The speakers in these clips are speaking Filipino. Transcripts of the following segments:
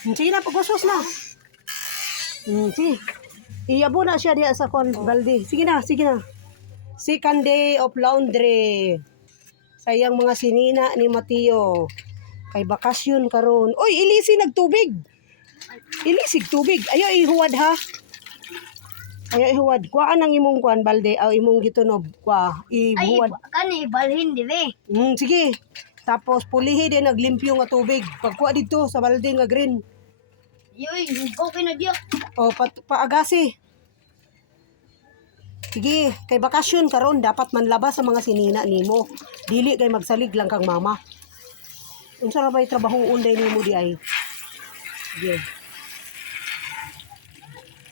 Sige na, pagwasos na. Sige. Iyabo na siya diya sa balde. Sige na, sige na. Second day of laundry. Sayang mga sinina ni Mateo. Kay bakasyon karon. Oy, ilisi nagtubig. Ilisig tubig. Ayo ihuwad ha. Ayo ihuwad. Kuhaan ang imong kuan balde aw imong gitunob. Kwa ihuwad. Kani balhin dire. Sige. Tapos pulihi din naglimpyo nga tubig. Pagkuha dito sa balde nga green. Yoy, okay na diya. O paagasi. Sige, kay bakasyon karon dapat manlabas sa mga sinina nimo. Dili kay magsalig lang kang mama. Unsa ra bay trabaho unday nimo di ay? Sige.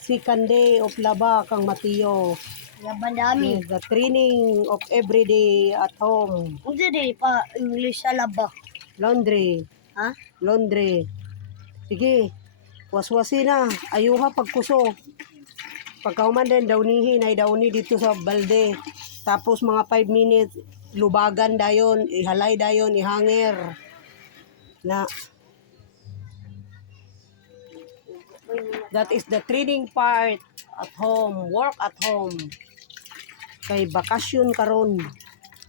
Second day of laba kang Mateo. Laban dami. The training of everyday at home. Unsa di pa English sa laba? Laundry. Ha? Laundry. Sige. Waswasi na. Ayuha pagkuso. Pagkauman din dawnihin ay dawni dito sa balde. Tapos mga 5 minutes lubagan dayon, ihalay dayon, ihanger. Na that is the training part at home, work at home. Kay bakasyon karon.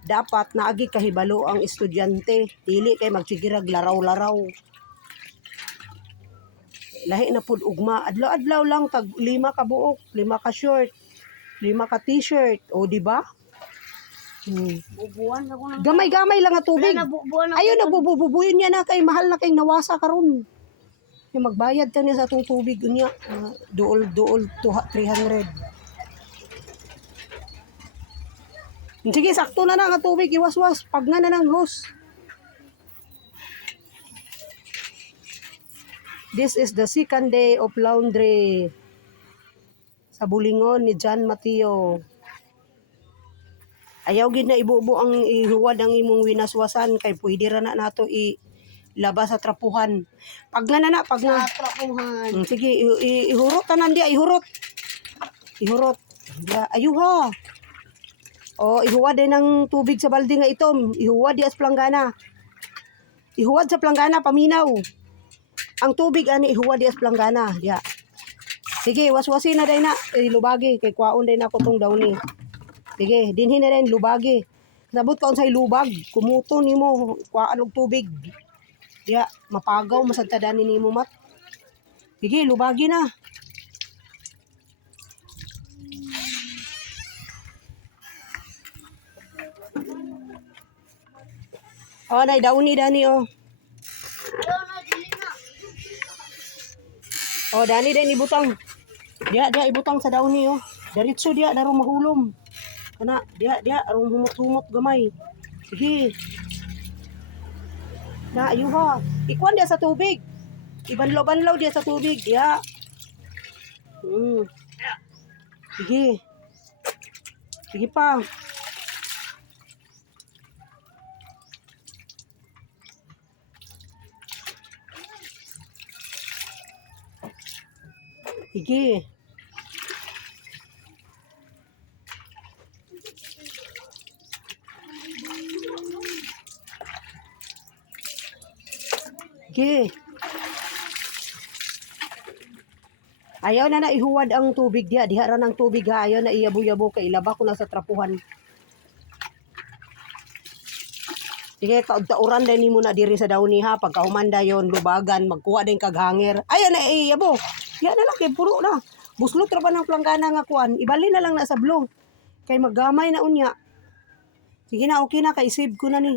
Dapat naagi kahibalo ang estudyante, dili kay magsigirag laraw-laraw. Lahi na pud ugma, adlaw-adlaw lang tag 5 ka buok, 5 ka short, 5 ka t-shirt, o di ba? Bubuan ako na. Gamay-gamay lang nga tubig. Wala na bubuan ako. Ayun nagbububuyin niya na kay mahal na kay nawasa karon. Yung magbayad ta niya sa atong tubig unya, duol 300. Sige, sakto na nga tubig, iwas-was, pag na ng hose. This is the second day of laundry sa bulingon ni John Mateo. Ayaw gid na ibubo ang ihuwad ang imong winaswasan kay pwede ra na nato ilabas sa trapuhan. Pag na pag na. Trapuhan. Sige, ihurot tanan dia, ihurot. Ihurot. Dia, ayuha. O ihuwad din ng tubig sa balde nga itom. Ihuwad di sa planggana. Ihuwad sa planggana paminaw. Ang tubig ani ihuwad di sa planggana. Dia. Sige, waswasin na day na. Lubagi kay kwaon day na ko tong dawni. Sige, dinhin na rin, lubagi. Sabot ka unsay lubag, kumuto nimo, kuhaan og tubig. Diya, mapagaw, masagtadanin nimo mat. Sige, lubagi na. Oh, nay, dauni dani, oh. Oh, dani din ibutang. Diya, ibutang sa dauni, oh. Diretso diya, darong mahulom. Kana, dia arong humot-humot gamay. Sige. Na, ayuha. Ikuan dia sa tubig. Ibanlaw-banlaw dia sa tubig. Dia. Sige. Sige pa. Sige. Sige. Ayaw na ihuwad ang tubig diha. Diha ra ng tubig ha. Ayaw na iyabo-yabo kay ilaba ko na sa trapuhan. Sige, tauran din nimo na diri sa dawni ha. Pagka humanda yon lubagan, magkuha din kag hanger. Ayaw na iyabo. Diha na lang kay puro na. Buslot ra ba ng planggana nga kuan? Ibali na lang na sa blong. Kay maggamay na unya. Sige na, okay na. Kay save ko na ni.